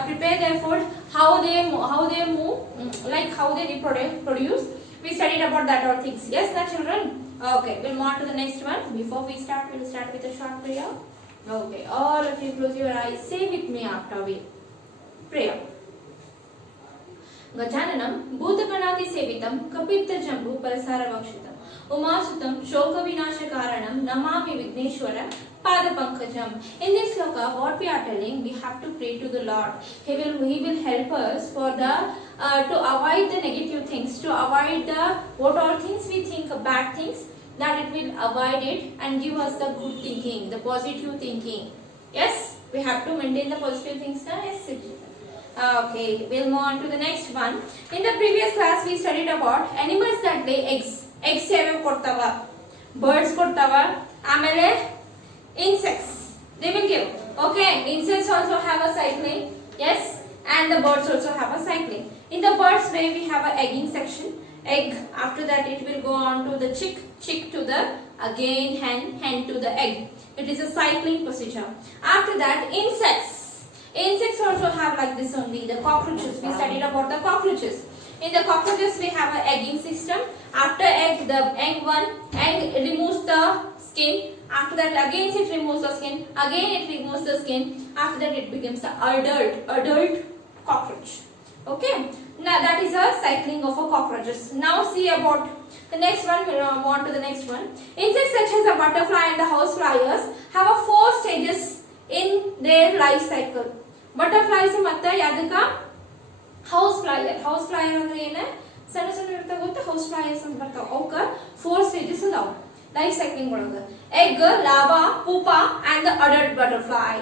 prepare their food, how they move, like how they produce. We studied about that all things. Yes, na children. Okay, we'll move on to the next one. Before we start, we'll start with a short prayer. Okay, all of you close your eyes. Say with me after we prayer. गजाननं भूतगणादिसेवितं कपित्थजम्बूफलसारभक्षितम् उमासुतं शोकविनाशकारणं Namami Vighneshwar पादपङ्कजम्. In this sloka, what we are telling, we have to pray to the Lord. He will help us for the to avoid the negative things, to avoid the what all things we think bad things, that it will avoid it and give us the good thinking, the positive thinking. Yes, we have to maintain the positive things. Yes. Okay, we'll move on to the next one. In the previous class, we studied about animals that lay eggs. Eggs ಯಾವ್ಯಾವ ಕೊಡ್ತಾವ? Birds ಕೊಡ್ತಾವ. ಆಮೇಲೆ insects. They will give. Okay, insects also have a cycling. Yes, and the birds also have a cycling. In the birds way, we have a egging section. Egg. After that, it will go on to the chick. Chick to the again hen. Hen to the egg. It is a cycling procedure. After that, insects. Insects also have like this only. The cockroaches. We studied about the cockroaches. In the cockroaches, we have an egging system. After egg, the egg removes the skin. After that, again it removes the skin. Again it removes the skin. After that, it becomes the adult cockroach. Okay. Now that is a cycling of a cockroaches. Now see about the next one. We will move on to the next one. Insects such as the butterfly and the house flyers have a 4 stages in their life cycle. Butterflies ಮತ್ತೆ ಯಾದಕ house flyer ಅಂದ್ರೆ ಏನು ಸಣ್ಣ ಸಣ್ಣ ಇರ್ತಾವ ಗೊತ್ತಾ house flyers ಅಂತ ಬರ್ತಾವ ಅವಕ 4 stages ಅದಾವ life cycling ಒಳಗ egg larva pupa and the adult butterfly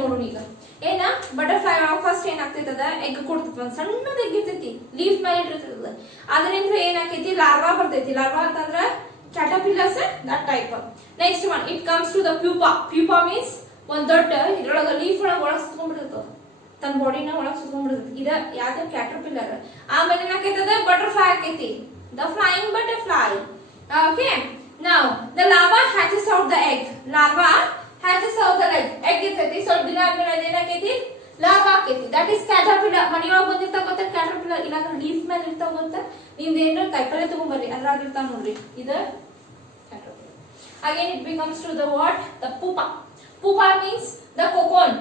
ನೋಡೋಣ ಈಗ ಏನ butterfly ಒಳಗ ಫಸ್ಟ್ ಏನಾಗ್ತೈತದ egg ಕೊಡ್ತೈತಿ ಒಂದು ಸಣ್ಣದ egg ಇರ್ತೈತಿ ಲೀಫ್ ಮೇಲೆ ಇರ್ತೈತದ ಅದರಿಂದ ಏನಾಗ್ತೈತಿ larva ಬರ್ತೈತಿ larva ಅಂತಂದ್ರ caterpillars that type. Next one, it comes to the pupa means ಒಂದು ದೊಡ್ಡ ಇದರೊಳಗ ಲೀಫ್ ಒಳಗ ಸುತ್ತಕೊಂಡ್ಬಿಡ್ತೈತಿ ತನ್ನ ಬಾಡಿನ ಒಳಗ ಸುತ್ತಕೊಂಡ್ಬಿಡ್ತೈತಿ ಇದ ಯಾವ್ದು ಕ್ಯಾಟರ್ಪಿಲ್ಲರ್. ಆಮೇಲೆ ಏನಾಕೈತದ ಬಟರ್ಫ್ಲೈ ಆಕೈತಿ the flying butterfly. Okay, now the larva hatches out the egg. Egg ಇರ್ತೈತಿ ಸ್ವಲ್ಪ ದಿನ ಆದ್ಮೇಲೆ ಅದೇನಾಕೈತಿ larva ಆಕೈತಿ. that is caterpillar. ಮನೆಯೊಳಗ ಬಂದಿರ್ತಾವ ಗೊತ್ತಾ caterpillar ಇಲ್ಲ ಅಂದ್ರೆ ಲೀಫ್ ಮೇಲೆ ಇರ್ತಾವ ಗೊತ್ತಾ ನಿಮ್ದು ಏನಾರ ಕೈಪಲ್ಲೆ ತಗೊಂಡ್ಬರ್ರಿ ಅದ್ರಾಗ ಇರ್ತಾವ ನೋಡ್ರಿ ಇದ caterpillar. Again it becomes to the what? The pupa means the cocoon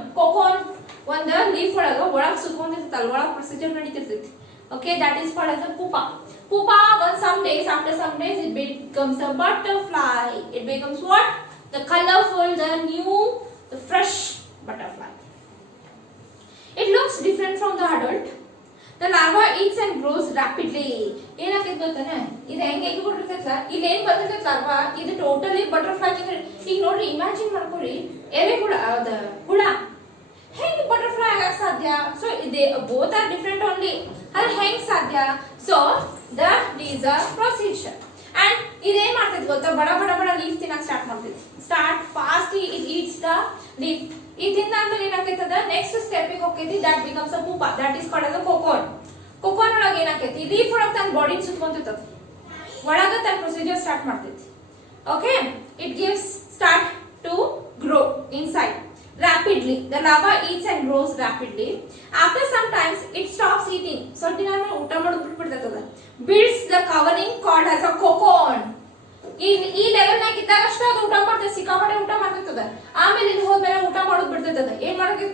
ಒಂದು ಲೀಫ್ ಒಳಗ ಸುತ್ತಕೊಂಡಿರ್ತೈತಲ್ಲ ಒಳಗ procedure ನಡೀತಿರ್ತೈತಿ. Okay, that is called as a pupa. After some days it becomes a butterfly. It becomes what? The colorful, the new, the fresh butterfly. It looks different from the adult. The larva eats and grows rapidly. ಏನಾಕೈತಿ ಗೊತ್ತಾನೆ ಇದು ಹೆಂಗೆ egg ಕೊಟ್ಟಿರ್ತೈತಲ್ಲ ಇಲ್ಲಿ ಏನ್ ಬರ್ತೈತೆ larva ಇದು totally butterfly ಈಗ ನೋಡ್ರಿ imagine ಮಾಡ್ಕೊಳ್ಳಿ ಎರೆಹುಳ ಹುಳ ಹೆಂಗ್ ಬಟರ್ಫ್ಲೈ ಆಗಕ್ಕೆ ಸಾಧ್ಯ so they both are different only ಅದು ಹೆಂಗ್ ಸಾಧ್ಯ so these are procedure and ಇದೇನ್ ಮಾಡ್ತೈತಿ ಗೊತ್ತಾ ಬಡ ಲೀಫ್ ತಿನ್ನಕ್ಕೆ ಸ್ಟಾರ್ಟ್ ಮಾಡ್ತೈತಿ fast it eats the leaf. ಇದರಿಂದ ಆಮೇಲೆ ಏನಾಗ್ತೈತದ ನೆಕ್ಸ್ಟ್ ಸ್ಟೆಪ್ ಗೆ ಹೋಗ್ತೈತಿ that becomes a pupa, that is called as a cocoon ಒಳಗೆ ಏನಾಗ್ತೈತಿ ಲೀಫ್ ಒಳಗೆ ತನ್ನ ಬಾಡಿ ಸುತ್ತಕೊಂತೈತಿ ಒಳಗ ತನ್ನ ಪ್ರೊಸೀಜರ್ ಸ್ಟಾರ್ಟ್ ಮಾಡ್ತೈತಿ. Okay, it gives start to grow inside rapidly. The larva eats and grows rapidly. After some times it stops eating. So ದಿನ ಊಟ ಮಾಡೋದು ಬಿಟ್ಬಿಡ್ತೈತದ. Builds the covering called as a cocoon. ಈ level ನಾಗ ಇದ್ದಾಗ ಅಷ್ಟೇ ಅದು ಊಟ ಮಾಡ್ತದೆ ಸಿಕ್ಕಾಪಟ್ಟೆ ಊಟ ಮಾಡ್ತದ ಆಮೇಲೆ ಇಲ್ಲಿ ಹೋದ್ಮೇಲೆ ಊಟ ಮಾಡೋದು ಬಿಡ್ತೈತದ ಏನ್ ಮಾಡಕ್ಕೆ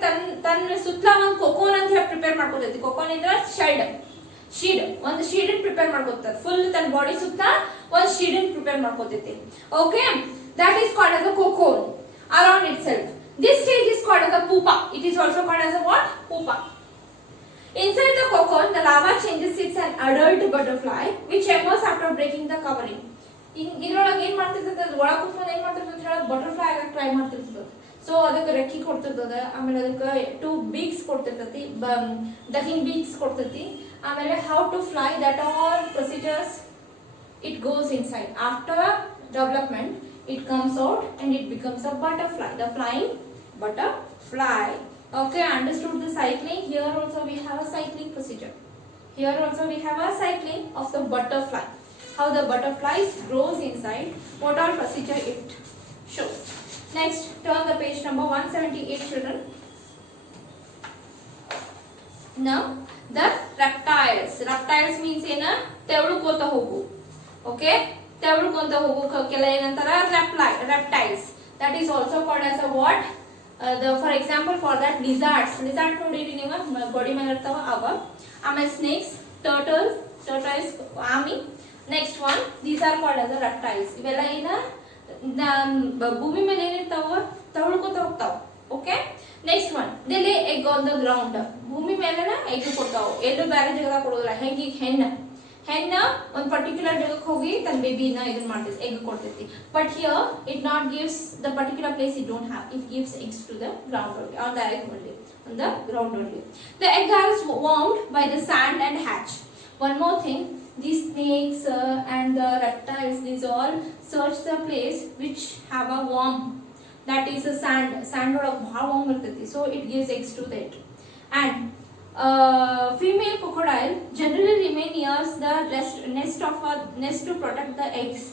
ತನ್ನ ಸುತ್ತಲ ಒಂದು ಕೋಕೋನ್ ಅಂತ ಹೇಳಿ ಪ್ರಿಪೇರ್ ಮಾಡ್ಕೊತೈತಿ. ಕೋಕೋನ್ ಇದ್ರ ಶೀಡ್ ಒಂದು ಶೀಡ್ ಪ್ರಿಪೇರ್ ಮಾಡ್ಕೊತದ ಫುಲ್ ತನ್ನ ಬಾಡಿ ಸುತ್ತ ಒಂದು ಶೀಡ್ ಪ್ರಿಪೇರ್ ಮಾಡ್ಕೊತೈತಿ. Okay, that is called as a cocoon around itself. This stage is called as a pupa. It is also called as a what? Pupa. Inside the cocoon, the larva changes its an adult butterfly which emerges after breaking the covering. ಇದರೊಳಗೆ ಏನ್ ಮಾಡ್ತಿರ್ತದ ಒಳಗ ಕೂತ್ಕೊಂಡು ಏನ್ ಮಾಡ್ತಿರ್ತದ ಹೇಳ butterfly ಆಗಕ್ಕೆ try ಮಾಡ್ತಿರ್ತದ. So ಅದಕ್ಕೆ ರೆಕ್ಕಿ ಕೊಡ್ತಿರ್ತದ ಆಮೇಲೆ ಅದಕ್ಕೆ 2 beaks ಕೊಡ್ತಿರ್ತತಿ the hinge beaks ಕೊಡ್ತತಿ ಆಮೇಲೆ how to fly that all procedures it goes inside. After development it comes out and it becomes a butterfly, the flying butterfly. Okay, understood the cycling. Here also we have a cycling procedure. Here also we have a cycling of the butterfly. How the butterflies grows inside, what all procedure it shows. Next, turn the page number 178 children. Now the reptiles. Reptiles means ಏನ ತೆವಳುಕೋತ ಹೋಗು. Okay, ತೆವಳುಕೊಂತ ಹೋಗೋಕೆಲ್ಲ ಏನಂತಾರ reptiles. That is also called as a what? For example for that lizards. Lizard ನೋಡಿರಿ ನೀವು ಗೋಡಿ ಮೇಲೆ ಇರ್ತಾವ ಅವ. ಆಮೇಲೆ snakes, turtles, army. Next one, these are called as a reptiles. ಇವೆಲ್ಲ ಏನ ಭೂಮಿ ಮೇಲೆ ಏನಿರ್ತಾವ ತವಳುಕೋತ ಹೋಗ್ತಾವ. Okay, next one, they lay egg on the ground. ಭೂಮಿ ಮೇಲೆನ egg ಕೊಡ್ತಾವ. ಎಲ್ಲೂ ಬೇರೆ ಜಾಗದಾಗ ಕೊಡೋದಿಲ್ಲ. ಹೆಂಗೆ ಹೆಣ್ಣ ಒಂದು ಪರ್ಟಿಕ್ಯುಲರ್ ಜಾಗಕ್ಕೆ ಹೋಗಿ ತನ್ನ ಬೇಬಿನ ಇದನ್ನ ಮಾಡ್ತೈತಿ, ಎಗ್ ಕೊಡ್ತೈತಿ. But here it not gives the particular place it don't have, it gives eggs to the ground only, on the egg only, on the ground only. The egg is warmed by the sand and hatch. One more thing, these snakes and the reptiles, these all search the place which have a warm, that is a sand ಒಳಗೆ ಬಹಳ warm ಇರ್ತೈತಿ, so it gives eggs to that. And female crocodile generally remain near the nest to protect the eggs,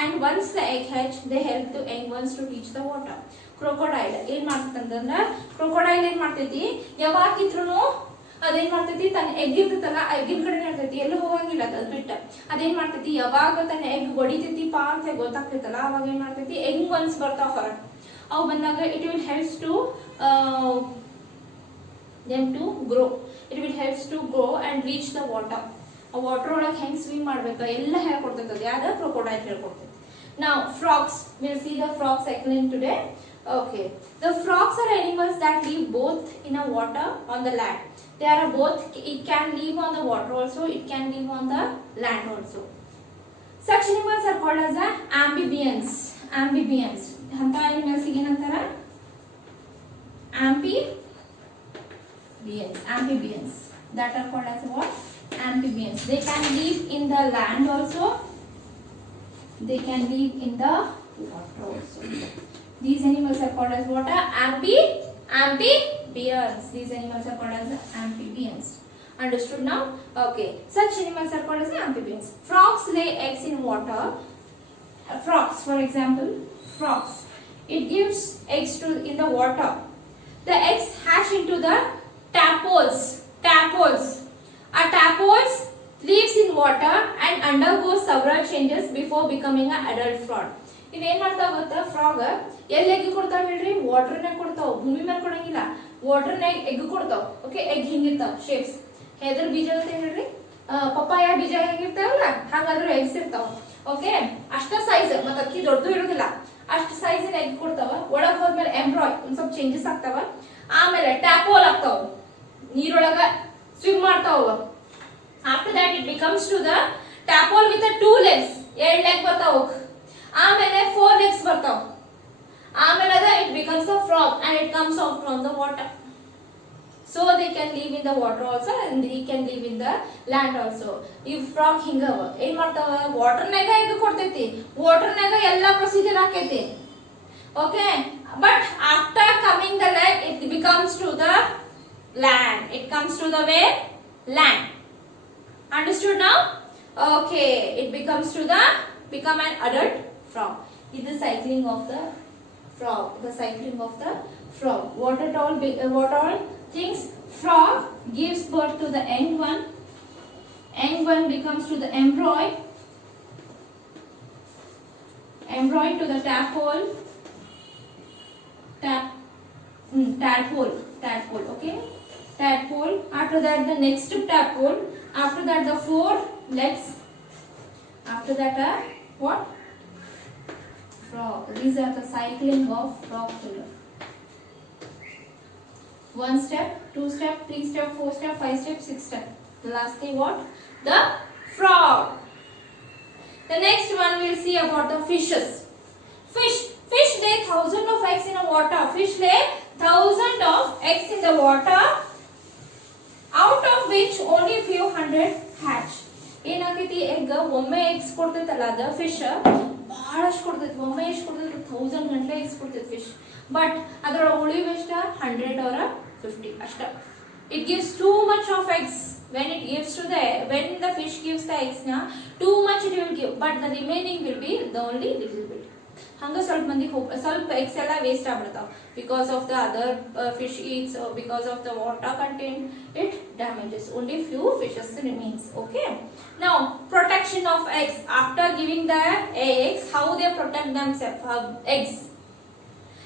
and once the egg hatch they help the young ones to reach the water. Crocodile ಏನ್ ಮಾಡ್ತಂತಂದ್ರ crocodile ಏನ್ ಮಾಡ್ತೈತಿ, ಯಾವಾಗಿದ್ರೂ ಅದೇನ್ ಮಾಡ್ತೈತಿ ತನ್ನ egg ಇರ್ತೈತಲ್ಲ ಆ ಎಗ್ಗಿನ ಕಡೆ ಇರ್ತೈತಿ, ಎಲ್ಲೂ ಹೋಗಂಗಿಲ್ಲ ಅದು ಬಿಟ್ಟು. ಅದೇನ್ ಮಾಡ್ತೈತಿ ಯಾವಾಗ ತನ್ನ ಎಗ್ ಹೊಡಿತೈತಿ ಪಾ ಅಂತ ಗೊತ್ತಾಗ್ತೈತಲ್ಲ ಅವಾಗ ಏನ್ ಮಾಡ್ತೈತಿ ಯಂಗ್ ಒನ್ಸ್ ಬರ್ತಾವ ಹೊರಗೆ. ಅವು ಬಂದಾಗ it will helps to them to grow. It will helps to grow and reach the water. A water ಒಳಗೆ ಹೆಂಗ್ ಸ್ವಿಮ್ ಮಾಡ್ಬೇಕು ಎಲ್ಲ ಹೇಳ್ಕೊಡ್ತೈತಿ, ಯಾವ್ದು crocodile ಹೇಳ್ಕೊಡ್ತೈತಿ. Now frogs, we'll see the frog cycling today. Okay, the frogs are animals that live both in a water on the land. They are both, it can live on the water also, it can live on the land also. Such animals are called as the amphibians. ಅಂತ animals ಏನಂತಾರ amphibians, that are called as what? Amphibians. They can live in the land also, they can live in the water also. These animals are called as what? Amphibians. These animals are called as amphibians. Understood now? Okay, such animals are called as amphibians. Frogs lay eggs in water. Frogs, for example, frogs, it gives eggs in the water. The eggs hatch into the tadpoles. A tadpoles lives in water and undergoes several changes before becoming an adult frog. ಇವೇನ್ ಮಾಡ್ತಾವ ಗೊತ್ತಾ, frog ಎಲ್ಲಿ egg ಕೊಡ್ತಾವ ಹೇಳ್ರಿ, ವಾಟರ್ನಾಗ ಕೊಡ್ತಾವ, ಭೂಮಿ ಮೇಲೆ ಕೊಡಂಗಿಲ್ಲ, ವಾಟರ್ನಾಗ ಎಗ್ ಕೊಡ್ತಾವ. ಓಕೆ, ಎಗ್ ಹಿಂಗಿರ್ತಾವ ಶೇಪ್ಸ್. ಹೆದ್ರ ಬೀಜ ಅಂತ ಹೇಳ್ರಿ, ಪಪ್ಪಾಯ ಬೀಜ ಹೆಂಗಿರ್ತಾವಲ್ಲ ಹಂಗಾದ್ರೂ ಎಗ್ಸ್ ಇರ್ತಾವ. ಓಕೆ, ಅಷ್ಟ ಸೈಜ್ ಮತ್ತೆ ಅಕ್ಕಿ ದೊಡ್ಡದು ಇರೋದಿಲ್ಲ, ಅಷ್ಟು ಸೈಜಿನ ಎಗ್ ಕೊಡ್ತಾವ. ಒಳಗ್ ಹೋದ್ಮೇಲೆ ಎಂಬ್ರಾಯ್ ಒಂದ್ ಸ್ವಲ್ಪ ಚೇಂಜಸ್ ಆಗ್ತಾವ. ಆಮೇಲೆ ಟ್ಯಾಪೋಲ್ ಆಗ್ತಾವ, ನೀರೊಳಗ ಸ್ವಿಮ್ ಮಾಡ್ತಾವ. After that it becomes to the tadpole with 2 legs, 2 leg ಬರ್ತಾವ. ಆಮೇಲೆ 4 legs ಬರ್ತಾವ. ಆಮೇಲೆ ಅದ it becomes a frog and it comes out from the water. So they can live in the water also and they can live in the land also. If frog hingava ಏನ್ ಮಾಡ್ತಾವ, ವಾಟರ್ನಾಗ egg ಕೊಡ್ತೈತಿ, ವಾಟರ್ನಾಗ ಎಲ್ಲಾ procedure ಆಕೈತಿ. Okay, but after coming the leg it becomes to the land, it comes to the way land. Understood now? Okay, it becomes to the become an adult frog. It is cycling of the frog, the cycling of the frog. What all things? Frog gives birth to the young one becomes to the embryo to the tadpole, okay, tadpole. After that the next tadpole, after that the 4 legs, after that what? Frog. These are the cycling of frog children. 1 step, 2 step, 3 step, 4 step, 5 step, 6 step. The last thing what? The frog. The next one we'll see about the fishes. Fish lay thousands of eggs in the water. Fish lay thousands of eggs in the water, out of which only few hundred hatch. ಏನಾಗೈತಿ, egg ಒಮ್ಮೆ eggs ಕೊಡ್ತೈತಲ್ಲ ಅದ fish ಬಹಳಷ್ಟು ಕೊಡ್ತೈತಿ. ಒಮ್ಮೆ ಎಷ್ಟು ಕೊಡ್ತೈತಿ, 1000 ಗಂಟೆ eggs ಕೊಡ್ತೈತಿ ಫಿಶ್. ಬಟ್ ಅದರೊಳಗೆ ಉಳಿವೆಷ್ಟ 100 or 50 ಅಷ್ಟ. It gives too much of eggs. When the fish gives the eggs, too much it will give, but the remaining will be the only little bit. ಹಂಗ ಸ್ವಲ್ಪ ಮಂದಿ ಸ್ವಲ್ಪ ಎಗ್ಸ್ ಎಲ್ಲ waste ಆಗ್ಬಿಡ್ತಾವ because of the other fish eats because of the water content it damages only few fishes remains okay now protection of eggs after giving the eggs how they protect themselves eggs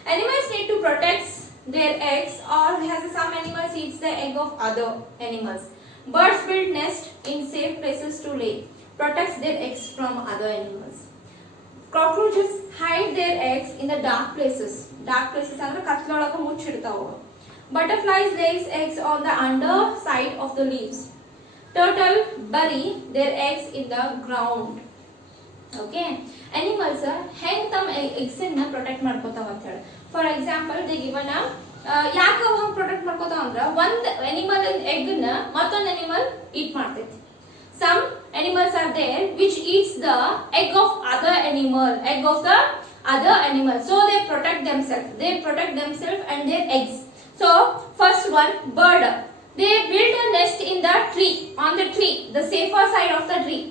animals need to protect their eggs or has some animals eats the egg of other animals birds build nest in safe places to lay protects their eggs from other animals cockroaches hide their eggs in the dark places ಅಂದ್ರೆ ಕತ್ಲೊಳಗೆ ಮುಚ್ಚಿಡ್ತಾವ butterflies lays eggs on the underside of the leaves turtle bury their eggs in the ground okay animals ಹೆಂಗ್ ತಮ್ಮ eggs ಅನ್ನು protect ಮಾಡ್ಕೋತಾವ ಅಂತ ಹೇಳಿ for example they given ಯಾಕೆ ಅವು ಹಂಗೆ protect ಮಾಡ್ಕೋತಾವ ಅಂದ್ರೆ ಒಂದು ಅನಿಮಲ್ ಎಗ್ ನ ಮತ್ತೊಂದು ಅನಿಮಲ್ ಈಟ್ ಮಾಡ್ತೈತಿ some animals are there which eats the egg of other animal so they protect themselves and their eggs so first one bird they build a nest in the tree on the tree the safer side of the tree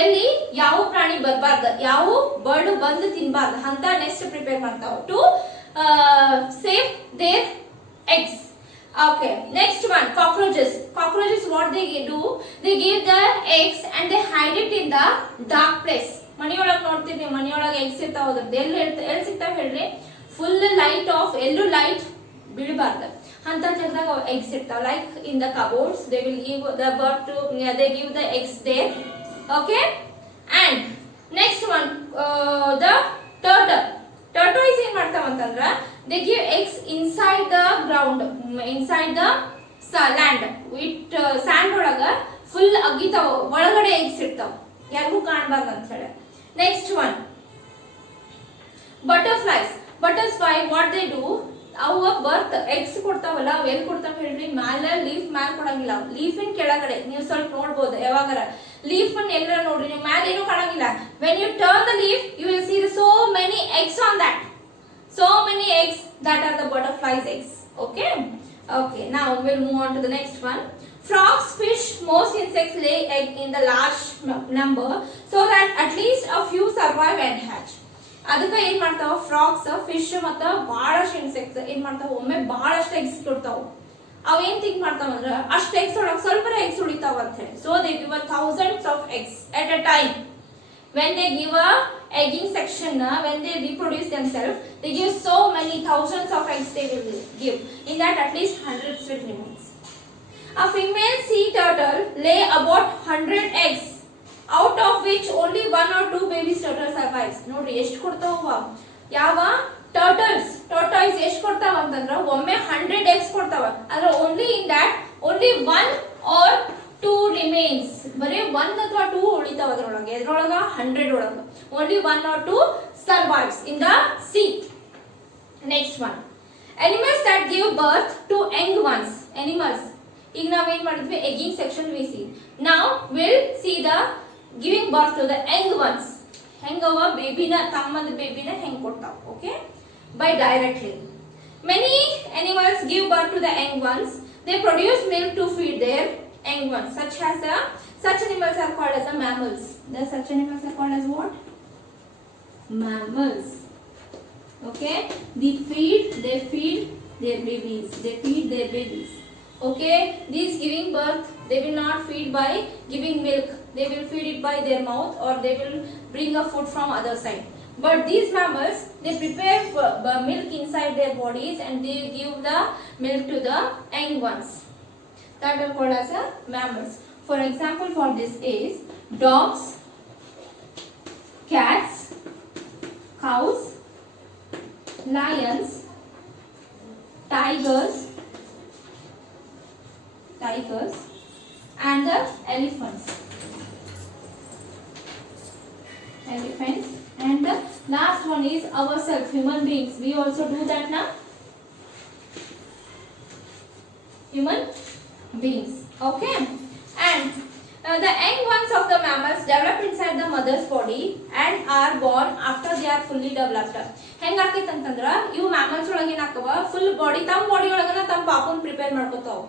ಎಲ್ಲಿ ಯಾವ ಪ್ರಾಣಿ ಬರಬಾರ್ದು ಯಾವ bird ಬಂದು ತಿನ್ನಬಾರ್ದು ಅಂತ nest prepare ಮಾಡ್ತಾವ to save their eggs okay next one cockroaches what they do they give the eggs and they hide it in the dark place ಮನಿಯೊಳಗೆ ನೋಡ್ತೀವಿ ಮನಿಯೊಳಗೆ eggs ಇರ್ತಾವ ಅದ್ರದ್ದು ಎಲ್ಲಿ ಸಿಗ್ತಾವ ಹೇಳ್ರಿ ಫುಲ್ ಲೈಟ್ ಆಫ್ ಎಲ್ಲೂ ಲೈಟ್ ಬೀಳಬಾರ್ದು ಅಂತ ಜಾಗದಾಗ eggs ಇರ್ತಾವ like in the cupboards they will give the bird to they give the eggs there okay and next one the tortoise ಏನ್ ಮಾಡ್ತಾವ ಅಂತಂದ್ರ they give eggs inside the ground inside the land with sand ಒಳಗ full ಅಗಿತಾವ ಒಳಗಡೆ eggs ಇರ್ತಾವ ಯಾರಿಗೂ ಕಾಣಬಾರ್ದು ಅಂತ ಹೇಳಿ next one butterfly what they do ಅವು ಬರ್ತ್ ಎಗ್ಸ್ ಕೊಡ್ತಾವಲ್ಲ ಅವು ಎಲ್ಲಿ ಕೊಡ್ತಾವ ಹೇಳ್ರಿ ಮ್ಯಾಲ ಲೀಫ್ ಮ್ಯಾಲ ಕೊಡಂಗಿಲ್ಲ ಲೀಫಿನ ಕೆಳಗಡೆ ನೀವು ಸ್ವಲ್ಪ ನೋಡ್ಬೋದು ಯಾವಾಗಾರ ಲೀಫ್ ಅನ್ನ ಎಲ್ಲರ ನೋಡ್ರಿ ನೀವು ಮ್ಯಾಲ ಏನು ಕಾಣಂಗಿಲ್ಲ when you turn the leaf you will see so many eggs on that so many eggs that are the butterflies eggs okay now we'll move on to the next one frogs fish most insects lay egg in the large number so that at least a few survive and hatch ಅದಕ್ಕೆ ಏನ್ ಮಾಡ್ತಾವ frogs fish ಮತ್ತು ಬಹಳಷ್ಟು insects ಏನ್ ಮಾಡ್ತಾವ ಒಮ್ಮೆ ಬಹಳಷ್ಟು eggs ಕೊಡ್ತಾವ ಅವ್ ಏನ್ ಥಿಂಕ್ ಮಾಡ್ತಾವ ಅಂದ್ರ ಅಷ್ಟು ಎಗ್ಸ್ ಒಳಗೆ ಸ್ವಲ್ಪ ಎಗ್ಸ್ ಉಳಿತಾವ ಅಂತ ಹೇಳಿ so they give thousands of eggs at a time when they give a egging section when they reproduce themselves they give so many thousands of eggs they will give in that at least hundreds will remain a female sea turtle lay about 100 eggs out of which only 1 or 2 baby turtles survives ನೋಡ್ರಿ ಎಷ್ಟು ಕೊಡ್ತಾವ ಯಾವ tortoise ಎಷ್ಟು ಕೊಡ್ತಾವ ಅಂತಂದ್ರ ಒಮ್ಮೆ 100 eggs ಕೊಡ್ತಾವ ಆದ್ರೆ only in that only 1 or 2 remains ಬರೀ 1 ಅಥವಾ 2 ಉಳಿತಾವ ಅದರೊಳಗೆ ಎದ್ರೊಳಗ 100 ಒಳಗ only 1 or 2 survives in the sea next one animals that give birth to young ones animals ಈಗ ನಾವ್ ಏನ್ ಮಾಡಿದ್ವಿ ಎಗ್ಗಿಂಗ್ section we see now we'll see the giving birth to the young ones ಹೆಂಗವ ಬೇಬಿನ ತಮ್ಮದ ಬೇಬಿನ ಹೆಂಗ್ ಕೊಡ್ತಾವ okay by directly many animals give birth to the young ones they produce milk to feed their young ones such animals are called as the mammals such animals are called as what mammals okay they feed their babies okay these giving birth they will not feed by giving milk they will feed it by their mouth or they will bring a food from other side but these mammals they prepare milk inside their bodies and they give the milk to the young ones that are called as mammals for example for this is dogs cats cows lions tigers and the elephants and the last one is ourselves human beings we also do that now human beings okay and the young ones of the mammals develop inside the mother's body and are born after they are fully developed ಹೆಂಗ ಆಕೈತೆ ಅಂತಂದ್ರ ಇವು mammals ಒಳಗೆ ಏನಾಕವ full body ತಮ್ಮ body ಒಳಗನ ತಮ್ಮ ಪಾಪನ್ prepare ಮಾಡ್ಕೊತಾವ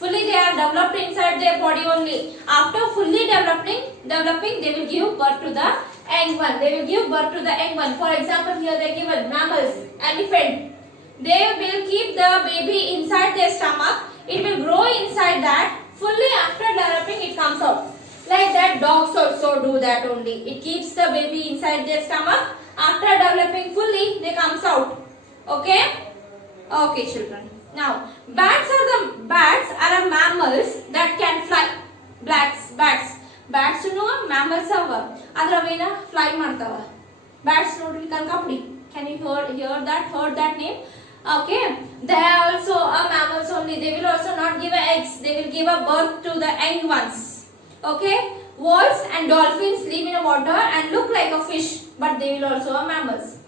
fully they are developed inside their body only after fully developing they will give birth to the young one. They will give birth to the young one. For example, here they given mammals, elephant. They will keep the baby inside their stomach. It will grow inside that. Fully after developing, it comes out. Like that, dogs also do that only. It keeps the baby inside their stomach. After developing fully, they comes out. Okay? Okay, children. Now, bats are a mammals that can fly. Bats mammals ava. Adravena fly martava. Bats nodri kankapudi. Can you heard that name? Okay, they are also a mammals only. They will also not give eggs. They will give a birth to the young ones. Okay, whales and dolphins live in the water and look like a fish, but they will also a mammals.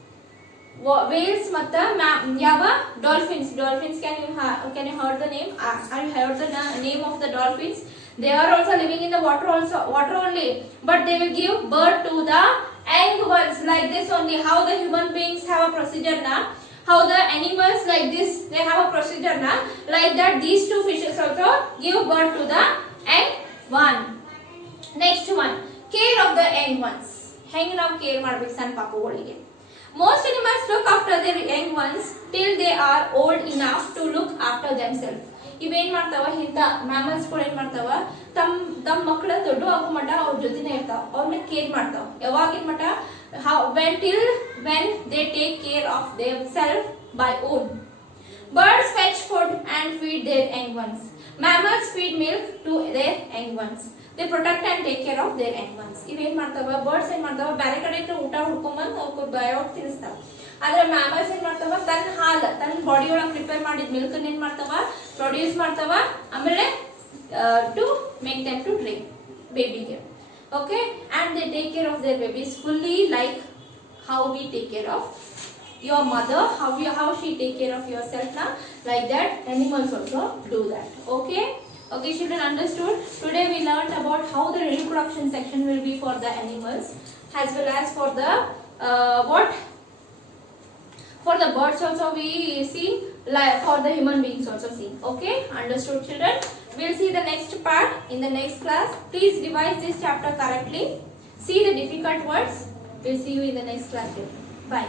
Whales matta yava dolphins. Dolphins, can you heard the name? Have you heard the name of the dolphins? They are also living in the water only, but they will give birth to the young ones like this only. How the human beings have a procedure now. How the animals like this, they have a procedure now. Like that, these two fishes also give birth to the young one. Next one, care of the young ones. Hang now care ಮಾಡಬೇಕು ಸಣ್ಣ ಪಾಪುಗಳಿಗೆ. Most animals look after their young ones till they are old enough to look after themselves. ಇವೇನ್ ಮಾಡ್ತಾವ ಇಂತ mammals ಗಳು ಏನ್ ಮಾಡ್ತಾವ ತಮ್ಮ ಮಕ್ಕಳ ದೊಡ್ಡ ಆಗೋ ಮಟ ಅವ್ರ ಜೊತೆನೇ ಇರ್ತಾವ. ಅವ್ರನ್ನ ಕೇರ್ ಮಾಡ್ತಾವ. ಯಾವಾಗಿನ ಮಟ when they take care of themselves by own. Birds fetch food and feed their young ones. Mammals feed milk to their young ones. They protect and take care of their young ones. ಇವೇನ್ ಮಾಡ್ತಾವ birds ಏನ್ ಮಾಡ್ತಾವ ಬೇರೆ ಕಡೆಯಿಂದ ಊಟ ಹುಡ್ಕೊಂಬಂದು ಅವ್ರ ಬಾಯೋಗಿ ತಿನ್ನಿಸ್ತಾವ. ಆದ್ರೆ mammals ಏನ್ ಮಾಡ್ತಾವ ತನ್ನ ಹಾಲು ತನ್ನ ಬಾಡಿ ಒಳಗೆ ಪ್ರಿಪೇರ್ ಮಾಡಿದ ಮಿಲ್ಕ್ ಏನ್ ಮಾಡ್ತಾವ ಪ್ರೊಡ್ಯೂಸ್ ಮಾಡ್ತಾವ ಆಮೇಲೆ to make them to drink ಬೇಬಿಗೆ. Okay, and they take care of their babies fully like how we take care of your mother, how she take care of yourself now, like that animals also do that. Okay, children, understood? Today we learned about how the reproduction section will be for the animals as well as for the for the birds also we see, like for the human beings also see. Okay, understood, children? We'll see the next part in the next class. Please revise this chapter correctly. See the difficult words. We'll see you in the next class. Bye.